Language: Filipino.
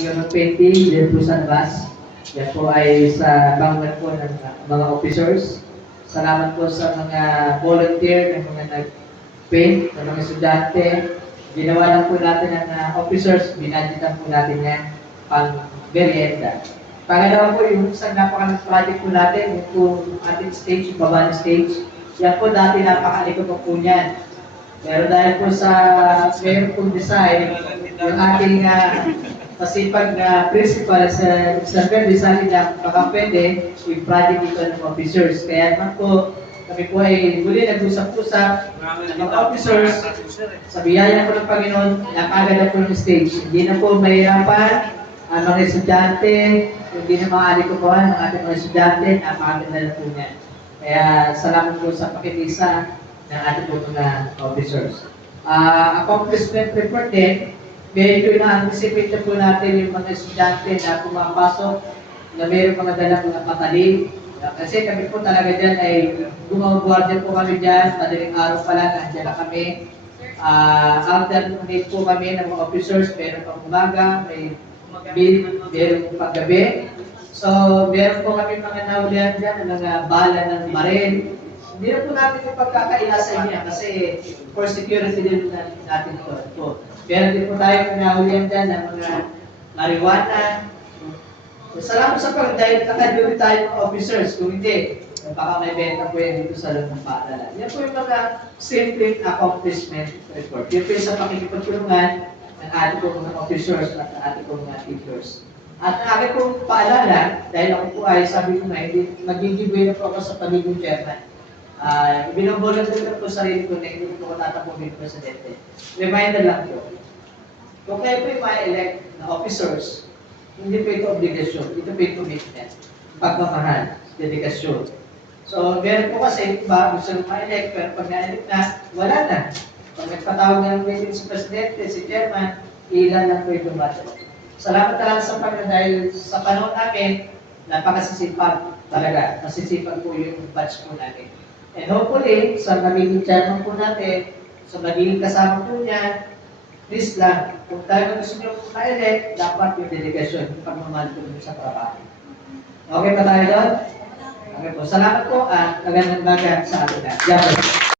unit 20, dyan po sa labas. Yan po ay sa bangunan po ng mga officers. Salamat po sa mga volunteer, ng mga nag-paint, ng mga estudyante. Ginawa lang po natin ng officers, binadgetan po natin yan pang merienda. Pangalawa po, yung isang napakalang project po natin, yung po ating stage, yung baba ng stage. Yan po dati napakalikot po niyan. Pero dahil po sa meron pong design, yung ating masipag na principal sa Sir design na baka pwede yung project ito ng officers. Kaya naman po, kami po ay muli nag-usap-usap ng mga officers sa biyaya po ng Panginoon, nakagad na po ng stage. Hindi na po mahirapan ang mga estudyante, hindi na maalikumuhan ng ating mga estudyante, napakaganda na po niyan. Kaya salamat po sa pakikisa ng ating po mga officers. Accomplishment report din, medyo na-anticipate na po natin yung mga estudyante na pumapasok na mayroong mga dalang mga patalim. Kasi kami po talaga dyan ay gumagwardiya po kami dyan, madaling araw pa lang, nandiyan na kami. Alternate po kami ng mga officers, meron pang umaga, meron paggabi. So, meron po kami mga nahulihan dyan, ng mga bala ng baril. Hindi na po natin yung pagkakailasan niya kasi for security din natin po. Meron din po tayo nahulihan dyan ng mga marijuana. So, salamat sa dahil nakaduri tayo mga officers. Kung hindi, baka may benta po yan dito sa loob ng paaralan. Yan po yung mga simple accomplishment report. Yan po yung sa pakikipagtulungan ng ating po mga officers at ng ating po mga teachers. At ang aking pong paalala, dahil ako po ay sabi ko na, hindi mag-giveaway na po ako sa pagiging chairman. Binobolunteer na po sarili ko na hindi ko tatakbong presidente. Reminder lang po. Kung kayo po yung ma-elect na officers, hindi po ito obligasyon, ito po yung commitment, pagmamahal, dedikasyon. So, meron po kasi, gusto nyo ma-elect, pero pag na-elect na, wala na. Pag nagpatawag na ng meeting si presidente, si chairman, ilan lang po itong battle. Salamat talaga sa Panginoon dahil sa panahon namin, napakasisipag talaga. Masisipag po yung batch po namin. And hopefully, sa magiging chairman po natin, sa magiging kasama po niya, please lang, kung talaga gusto niyo ma-elect, dapat yung dedikasyon, yung pagmamahal po sa trabaho. Okay pa tayo doon? Okay po. Salamat po at magandang baga sa atin.